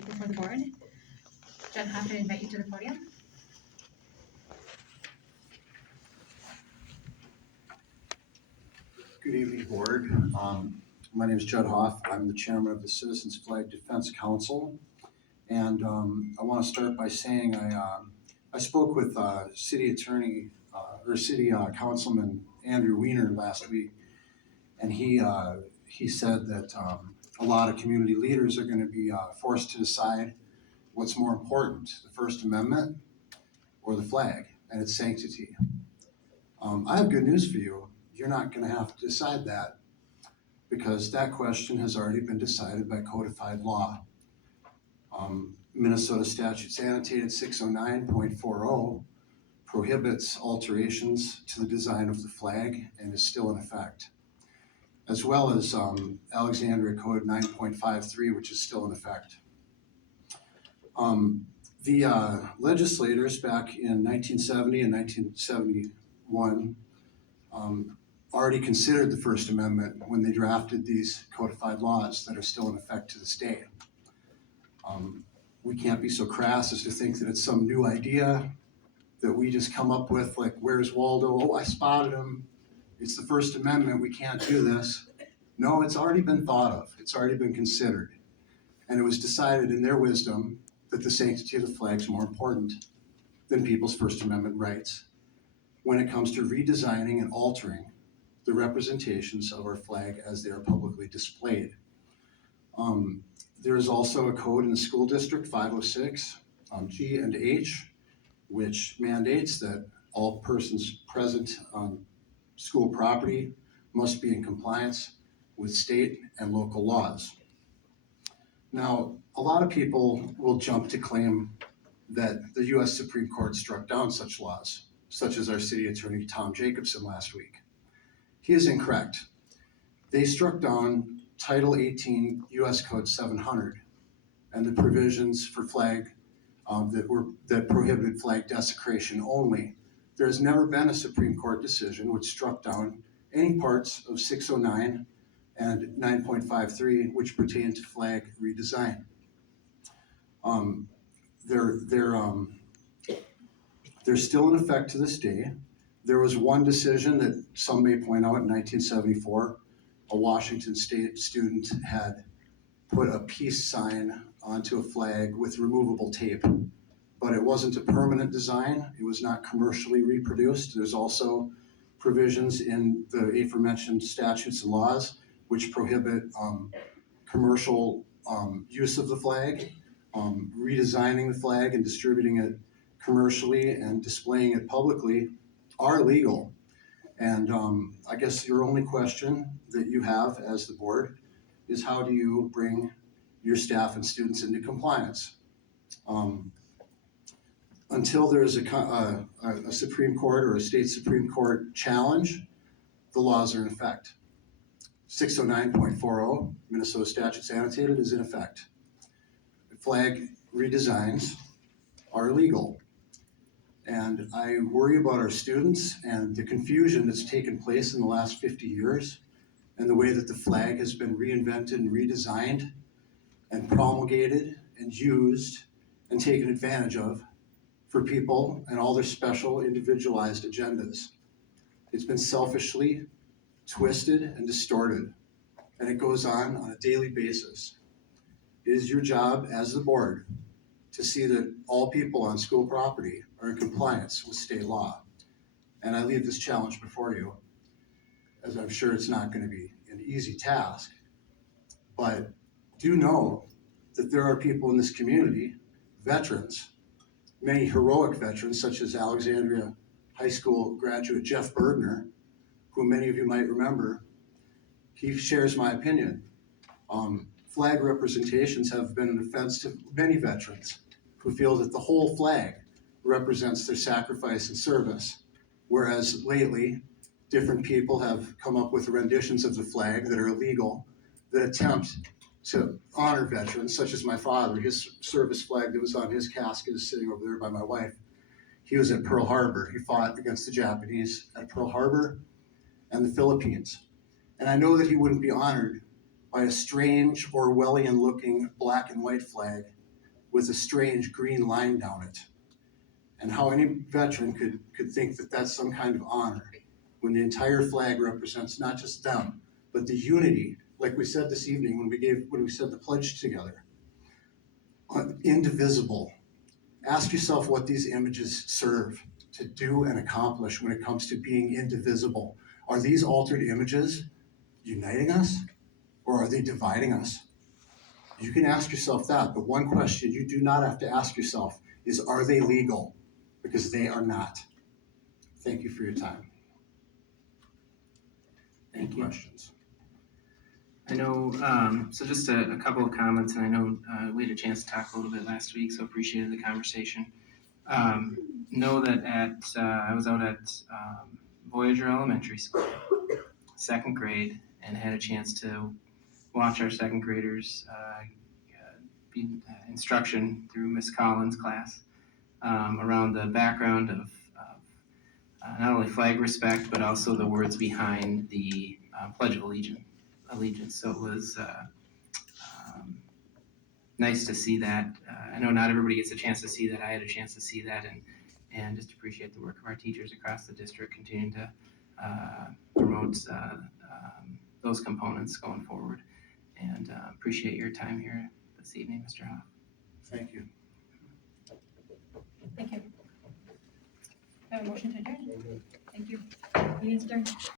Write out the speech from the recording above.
before the board. Judd, Hoff, I invite you to the podium. Good evening, board. My name is Judd Hoff. I'm the chairman of the Citizens Flag Defense Council. And I want to start by saying I spoke with city attorney or city councilman Andrew Weiner last week, and he said that a lot of community leaders are going to be forced to decide what's more important, the First Amendment or the flag and its sanctity. I have good news for you. You're not going to have to decide that, because that question has already been decided by codified law. Minnesota Statutes Annotated 609.40 prohibits alterations to the design of the flag and is still in effect, as well as Alexandria Code 9.53, which is still in effect. The legislators back in 1970 and 1971 already considered the First Amendment when they drafted these codified laws that are still in effect to this day. We can't be so crass as to think that it's some new idea that we just come up with, like, where's Waldo? Oh, I spotted him. It's the First Amendment. We can't do this. No, it's already been thought of. It's already been considered. And it was decided in their wisdom that the sanctity of the flag is more important than people's First Amendment rights when it comes to redesigning and altering the representations of our flag as they are publicly displayed. There is also a code in the school district, 506, G and H, which mandates that all persons present on school property must be in compliance with state and local laws. Now, a lot of people will jump to claim that the U.S. Supreme Court struck down such laws, such as our city attorney, Tom Jacobson, last week. He is incorrect. They struck down Title 18 U.S. Code 700 and the provisions for flag that prohibited flag desecration only. There has never been a Supreme Court decision which struck down any parts of 609 and 9.53 which pertain to flag redesign. They're still in effect to this day. There was one decision that some may point out in 1974. A Washington State student had put a peace sign onto a flag with removable tape, but it wasn't a permanent design. It was not commercially reproduced. There's also provisions in the aforementioned statutes and laws which prohibit commercial use of the flag, redesigning the flag and distributing it commercially and displaying it publicly are legal. And I guess your only question that you have as the board is, how do you bring your staff and students into compliance? Until there's a Supreme Court or a state Supreme Court challenge, the laws are in effect. 609.40, Minnesota Statutes Annotated, is in effect. Flag redesigns are illegal. And I worry about our students and the confusion that's taken place in the last 50 years and the way that the flag has been reinvented and redesigned and promulgated and used and taken advantage of for people and all their special individualized agendas. It's been selfishly twisted and distorted, and it goes on a daily basis. It is your job as the board to see that all people on school property are in compliance with state law. And I leave this challenge before you, as I'm sure it's not going to be an easy task, but do know that there are people in this community, veterans, many heroic veterans, such as Alexandria High School graduate Jeff Bergner, who many of you might remember. He shares my opinion. Flag representations have been an offense to many veterans who feel that the whole flag represents their sacrifice and service, whereas lately, different people have come up with renditions of the flag that are illegal, that attempt to honor veterans, such as my father. His service flag that was on his casket is sitting over there by my wife. He was at Pearl Harbor. He fought against the Japanese at Pearl Harbor and the Philippines. And I know that he wouldn't be honored by a strange Orwellian-looking black and white flag with a strange green line down it. And how any veteran could think that that's some kind of honor when the entire flag represents not just them, but the unity, like we said this evening when we said the pledge together. Indivisible. Ask yourself what these images serve to do and accomplish when it comes to being indivisible. Are these altered images uniting us, or are they dividing us? You can ask yourself that, but one question you do not have to ask yourself is, are they legal? Because they are not. Thank you for your time. Any Thank you. questions? I know, so just a couple of comments, and I know we had a chance to talk a little bit last week, so appreciated the conversation. Know that I was out at Voyager Elementary School, second grade, and had a chance to watch our second graders be instruction through Miss Collins' class around the background of not only flag respect, but also the words behind the Pledge of Allegiance. So it was nice to see that. I know not everybody gets a chance to see that. I had a chance to see that, and just appreciate the work of our teachers across the district continuing to promote those components going forward. And appreciate your time here this evening, Mr. Hoff. Thank you. Thank you. Have a motion to adjourn. Thank you. Meeting's adjourned.